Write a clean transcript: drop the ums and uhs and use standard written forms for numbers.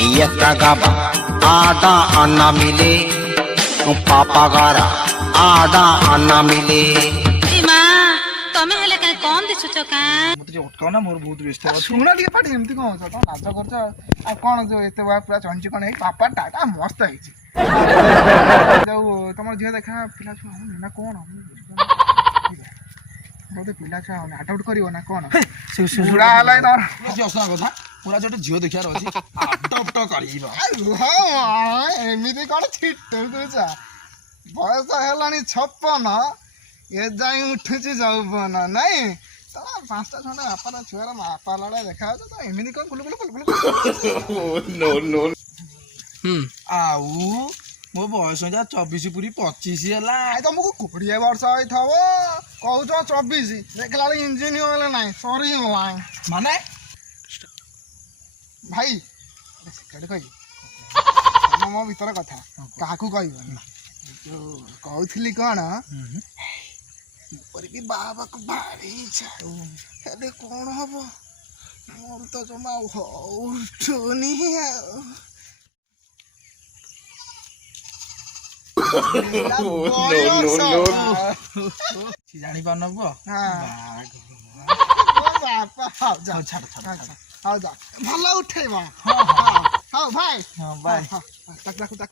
একটা গাবা আদা আন্না মিলে পাপা গারা আদা আন্না মিলে মা ତମେ ହେଲେ କାଇଁ କମ ଦିଶୁଛ କାଁ ମତେ ଟିକେ ଅଟକାଅ ନା ମୋର ବହୁତ ବ୍ୟସ୍ତ ଅଛି। ଶୁଣ ଟିକେ ପାଟି ଏମିତି କଣ ହଉଛ ତମ ନାଚ କରୁଛ ଆଉ କଣ ଯୋଉ ଏତେ ବଳା ପୁରା ଚଞ୍ଚି କଣ ହେଇ ପାପା ଟା ମସ୍ତ ହେଇଛି। ଯୋଉ ତମର ଝିଅ ଦେଖା ପିଲା ଛୁଆ ହଉନି ନା କଣ ବୋଧେ ପିଲା ଛୁଆ ହଉନି ଆଟାଉଟ କରିବ ନା କଣ ବୁଢା ହେଲା ତମର କିଛି ଅସନା କଥା ପୁରା ଯୋଉଠି ଝିଅ ଦେଖିବାର ଅଛି ଆଟପ୍ଟ କରିବ। ଏମିତି କଣ ଛିଟଉଛ ବୟସ ହେଲାଣି 56 ଏ ଯାଇ ଉଠୁଛି ଯୌବନ ନାଇଁ ତମ 5ଟା 6ଟା ବାପାର ଛୁଆର ବାପା ଲଡା ଦେଖାଯାଉଛି ତ ଏମିତି କଣ ଗୁଲୁ ଆଉ ମୋ ବୟସ ଯା 24 ପୁରୀ 25 ହେଲା। ତମକୁ 20 ବର୍ଷ ହେଇଥିବ କହୁଛ 24 ଦେଖିଲା ବେଳେ ଇଞ୍ଜିନ ହେଲେ ନାହିଁ ସରିଗଲା ମାନେ ଭାଇ ସିକ୍ରେଟ କହିବି ମୋ ଭିତର କଥା କାହାକୁ କହିବନି ଯୋଉ କହୁଥିଲି କଣ ମୋର ବି ବାବାକୁ ଭାରି ଇଚ୍ଛା ହେଲେ କଣ ହବ ମୋର ତ ଜମା ହଉନି ଆଉ ଜାଣିପାରୁନ ପୁଅ ଭଲ ଉଠେଇବ ହଉ ଭାଇ ବାଏ। ତାକୁ একটা